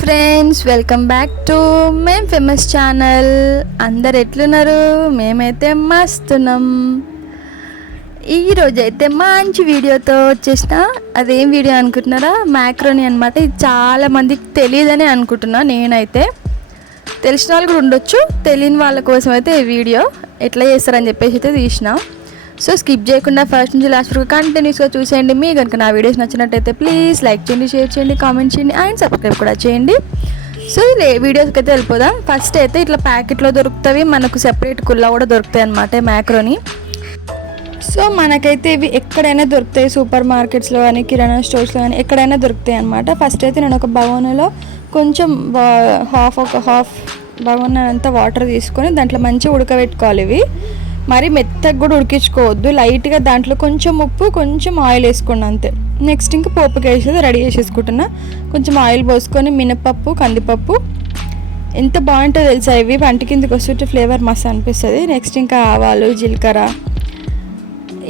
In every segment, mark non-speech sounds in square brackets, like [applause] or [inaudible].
Friends welcome back to Mem famous channel అందరు ఎట్లున్నారు? మేమైతే మస్తున్నాం. ఈరోజు అయితే మంచి వీడియోతో వచ్చేసిన. అదేం వీడియో అనుకుంటున్నారా? మ్యాక్రోని అనమాట ఇది చాలా మందికి తెలియదని అనుకుంటున్నా నేనైతే. తెలిసిన వాళ్ళు కూడా ఉండొచ్చు. తెలియని వాళ్ళ కోసం అయితే ఈ వీడియో. ఎట్లా చేస్తారని చెప్పేసి అయితే తీసినాం. సో స్కిప్ చేయకుండా ఫస్ట్ నుంచి లాస్ట్ వరకు కంటిన్యూస్గా చూసేయండి. మీ కనుక నా వీడియోస్ నచ్చినట్టయితే ప్లీజ్ లైక్ చేయండి షేర్ చేయండి కామెంట్ చేయండి అండ్ సబ్స్క్రైబ్ కూడా చేయండి. సో లే వీడియోస్కి అయితే వెళ్ళిపోదాం. ఫస్ట్ అయితే ఇట్లా ప్యాకెట్లో దొరుకుతాయి మనకు సెపరేట్ కుల్లా కూడా దొరుకుతాయి అనమాట మ్యాక్రోని సో మనకైతే ఇవి ఎక్కడైనా దొరుకుతాయి. సూపర్ మార్కెట్స్లో కానీ కిరాణా స్టోర్స్లో కానీ ఎక్కడైనా దొరుకుతాయి అనమాట ఫస్ట్ అయితే నేను ఒక బగోనలో కొంచెం హాఫ్ ఒక హాఫ్ బగోన అంతా వాటర్ తీసుకొని దాంట్లో మంచిగా ఉడకబెట్టుకోవాలి ఇవి. మరి మెత్తగా కూడా ఉడికించుకోవద్దు. లైట్గా దాంట్లో కొంచెం ఉప్పు కొంచెం ఆయిల్ వేసుకోండి అంతే. నెక్స్ట్ ఇంకా పోపుకి వేసేది రెడీ చేసేసుకుంటున్నా. కొంచెం ఆయిల్ పోసుకొని మినపప్పు కందిపప్పు. ఎంత బాగుంటుందో తెలుసా ఇవి? వంట కిందకి వస్తుంటే ఫ్లేవర్ మస్తు అనిపిస్తుంది. నెక్స్ట్ ఇంకా ఆవాలు జీలకర్ర.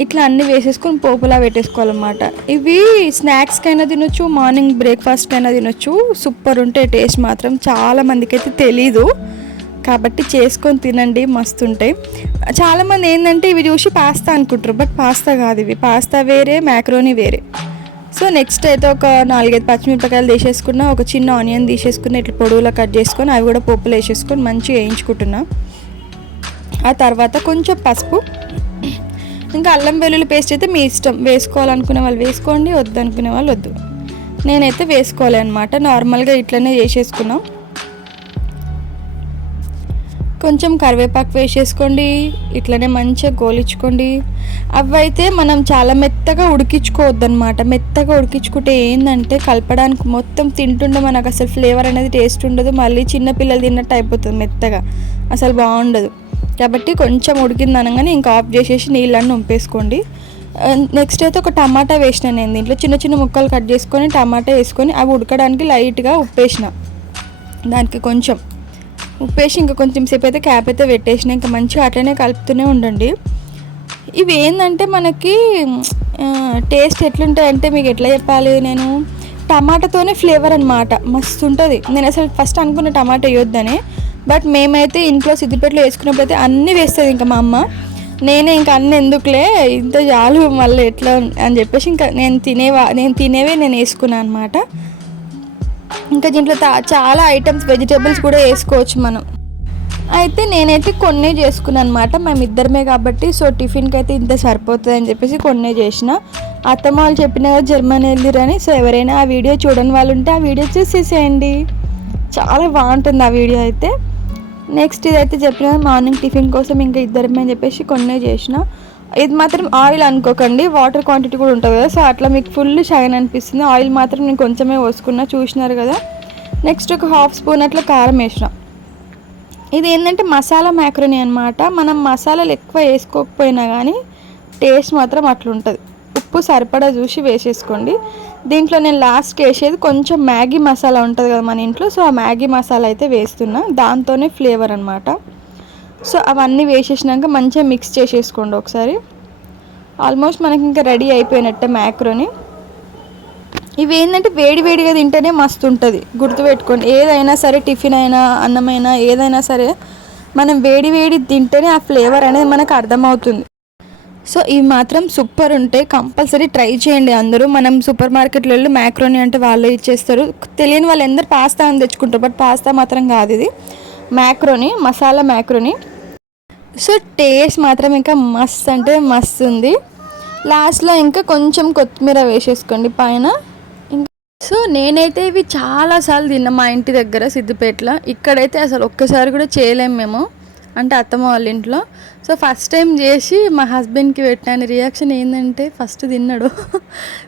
ఇట్లా అన్నీ వేసేసుకొని పోపులా పెట్టేసుకోవాలన్నమాట. ఇవి స్నాక్స్కైనా తినొచ్చు మార్నింగ్ బ్రేక్ఫాస్ట్కైనా తినొచ్చు. సూపర్ ఉంటే టేస్ట్ మాత్రం చాలా మందికి అయితే తెలీదు. కాబట్టి చేసుకొని తినండి మస్తు ఉంటాయి చాలామంది ఏంటంటే ఇవి చూసి పాస్తా అనుకుంటారు బట్ పాస్తా కాదు ఇవి. పాస్తా వేరే మ్యాక్రోనీ వేరే. సో నెక్స్ట్ అయితే ఒక నాలుగైదు పచ్చిమిరపకాయలు తీసేసుకున్న ఒక చిన్న ఆనియన్ తీసేసుకుని ఇట్లా పొడవులో కట్ చేసుకొని అవి కూడా పప్పులు వేసేసుకొని మంచిగా వేయించుకుంటున్నా. ఆ తర్వాత కొంచెం పసుపు. ఇంకా అల్లం వెల్లుల్లి పేస్ట్ అయితే మీ ఇష్టం. వేసుకోవాలనుకునే వాళ్ళు వేసుకోండి వద్దనుకునే వాళ్ళు వద్దు. నేనైతే వేసుకోవాలి అనమాట నార్మల్గా ఇట్లనే చేసేసుకున్నాం. కొంచెం కరివేపాకు వేసేసుకోండి ఇట్లనే మంచిగా గోలించుకోండి. అవైతే మనం చాలా మెత్తగా ఉడికించుకోవద్దనమాట మెత్తగా ఉడికించుకుంటే ఏంటంటే కలపడానికి మొత్తం తింటుండే మనకు అసలు ఫ్లేవర్ అనేది టేస్ట్ ఉండదు. మళ్ళీ చిన్నపిల్లలు తిన్నట్టు అయిపోతుంది మెత్తగా. అసలు బాగుండదు. కాబట్టి కొంచెం ఉడికింది అనగానే ఇంకా ఆఫ్ చేసేసి నీళ్ళని ఉంపేసుకోండి. నెక్స్ట్ అయితే ఒక టమాటా వేసిన నేను దీంట్లో. చిన్న చిన్న ముక్కలు కట్ చేసుకొని టమాటా వేసుకొని అవి ఉడకడానికి లైట్గా ఉప్పేసిన. దానికి కొంచెం ఉప్పేసి ఇంకా కొంచెం సేపు అయితే క్యాప్ అయితే పెట్టేసిన ఇంకా మంచిగా అట్లనే కలుపుతూనే ఉండండి. ఇవి ఏంటంటే మనకి టేస్ట్ ఎట్లుంటాయంటే మీకు ఎట్లా చెప్పాలి నేను? టమాటాతోనే ఫ్లేవర్ అనమాట మస్తు ఉంటుంది నేను అసలు ఫస్ట్ అనుకున్న టమాటా వేయొద్దని బట్ మేమైతే ఇంట్లో సిద్దిపేటలో వేసుకున్నప్పుడు అయితే అన్నీ వేస్తుంది ఇంకా మా అమ్మ. నేనే ఇంకా అన్ని ఎందుకులే ఇంత చాలు మళ్ళీ ఎట్లా అని చెప్పేసి ఇంకా నేను తినేవా నేను తినేవే నేను వేసుకున్నాను అనమాట ఇంకా దీంట్లో చాలా ఐటమ్స్ వెజిటేబుల్స్ కూడా వేసుకోవచ్చు మనం. అయితే నేనైతే కొన్నే చేసుకున్నాను అనమాట మేము ఇద్దరమే కాబట్టి సో టిఫిన్కి అయితే ఇంత సరిపోతుంది అని చెప్పేసి కొన్నే చేసిన. అత్తమ్మ వాళ్ళు చెప్పిన కదా జర్మనీ వెళ్ళిరని సో ఎవరైనా ఆ వీడియో చూడని వాళ్ళు ఉంటే ఆ వీడియో చూసేసేయండి. చాలా బాగుంటుంది ఆ వీడియో అయితే. నెక్స్ట్ ఇదైతే చెప్పిన మార్నింగ్ టిఫిన్ కోసం ఇంకా ఇద్దరమే అని చెప్పేసి కొన్నే చేసిన. ఇది మాత్రం ఆయిల్ అనుకోకండి. వాటర్ క్వాంటిటీ కూడా ఉంటుంది కదా. సో అట్లా మీకు ఫుల్ షైన్ అనిపిస్తుంది. ఆయిల్ మాత్రం నేను కొంచెమే పోసుకున్నా. చూసినారు కదా. నెక్స్ట్ ఒక హాఫ్ స్పూన్ అట్లా కారం వేసిన. ఇది ఏంటంటే మసాలా మ్యాక్రోని అనమాట మనం మసాలాలు ఎక్కువ వేసుకోకపోయినా కానీ టేస్ట్ మాత్రం అట్లుంటుంది. ఉప్పు సరిపడా చూసి వేసేసుకోండి. దీంట్లో నేను లాస్ట్కి వేసేది కొంచెం మ్యాగీ మసాలా ఉంటుంది కదా మన ఇంట్లో. సో ఆ మ్యాగీ మసాలా అయితే వేస్తున్నా. దాంతోనే ఫ్లేవర్ అనమాట సో అవన్నీ వేసేసినాక మంచిగా మిక్స్ చేసేసుకోండి ఒకసారి. ఆల్మోస్ట్ మనకి ఇంకా రెడీ అయిపోయినట్టే మ్యాక్రోని ఇవి ఏంటంటే వేడి వేడిగా తింటేనే మస్తు ఉంటుంది. గుర్తుపెట్టుకోండి. ఏదైనా సరే టిఫిన్ అయినా అన్నమైనా ఏదైనా సరే మనం వేడి వేడి తింటేనే ఆ ఫ్లేవర్ అనేది మనకు అర్థమవుతుంది. సో ఇవి మాత్రం సూపర్ ఉంటాయి కంపల్సరీ ట్రై చేయండి అందరూ. మనం సూపర్ మార్కెట్లో వెళ్ళి మ్యాక్రోని అంటే వాళ్ళే ఇచ్చేస్తారు. తెలియని వాళ్ళు అందరు పాస్తా అని తెచ్చుకుంటారు. బట్ పాస్తా మాత్రం కాదు ఇది. Macaroni masala macaroni so taste మాత్రం ఇంకా మస్త్ అంటే మస్తు ఉంది. లాస్ట్లో ఇంకా కొంచెం కొత్తిమీర వేసేసుకోండి పైన. సో నేనైతే ఇవి చాలాసార్లు తిన్నా మా ఇంటి దగ్గర సిద్దిపేటలో. ఇక్కడైతే అసలు ఒక్కసారి కూడా చేయలేము మేము. అంటే అత్తమ్మ వాళ్ళ ఇంట్లో. సో ఫస్ట్ టైం చేసి మా హస్బెండ్కి పెట్టాను రియాక్షన్ ఏంటంటే ఫస్ట్ తిన్నాడు. [laughs]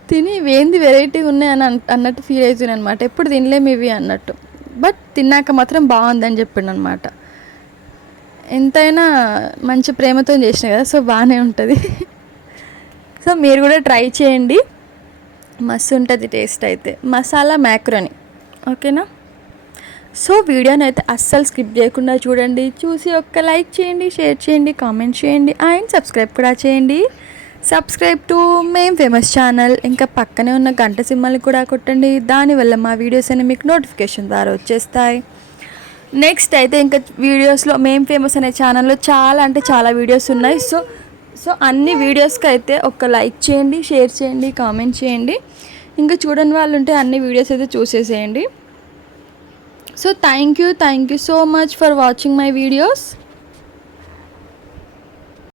తిని ఇవేంది వెరైటీ ఉన్నాయి అని అన్నట్టు ఫీల్ అవుతుంది అనమాట ఎప్పుడు తినలేము ఇవి అన్నట్టు. బట్ తిన్నాక మాత్రం బాగుందని చెప్పిండు అనమాట ఎంతైనా మంచి ప్రేమతో చేసిన కదా సో బాగానే ఉంటుంది. [laughs] సో మీరు కూడా ట్రై చేయండి. మస్తు ఉంటుంది టేస్ట్ అయితే. మసాలా మ్యాక్రోని. ఓకేనా? సో వీడియోని అయితే అస్సలు స్కిప్ చేయకుండా చూడండి. చూసి ఒక్క లైక్ చేయండి షేర్ చేయండి కామెంట్ చేయండి అండ్ సబ్స్క్రైబ్ కూడా చేయండి. Subscribe to Mem famous channel ఇంకా పక్కనే ఉన్న గంట సింహల్ని కూడా కొట్టండి. దానివల్ల మా వీడియోస్ అనేవి మీకు నోటిఫికేషన్ ద్వారా వచ్చేస్తాయి. నెక్స్ట్ అయితే ఇంకా వీడియోస్లో మేం ఫేమస్ అనే ఛానల్లో చాలా అంటే చాలా వీడియోస్ ఉన్నాయి. సో సో అన్ని వీడియోస్కి అయితే ఒక లైక్ చేయండి షేర్ చేయండి కామెంట్ చేయండి. ఇంకా చూడని వాళ్ళు ఉంటే అన్ని వీడియోస్ అయితే చూసేసేయండి. So thank you thank you so much for watching my videos